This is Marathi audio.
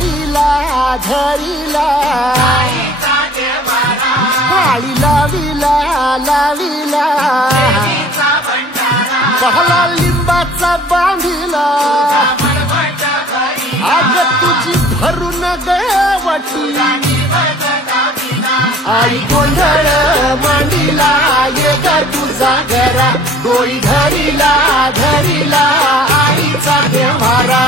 धरिला धरिला काळी लाविला लाविला पहला लिंबाचा बांधिला आग तुझी भरून गवटी आई गोंधळ मांडिला ये ग तुझा घरा डोळी धरिला धरिला आईचा देव्हारा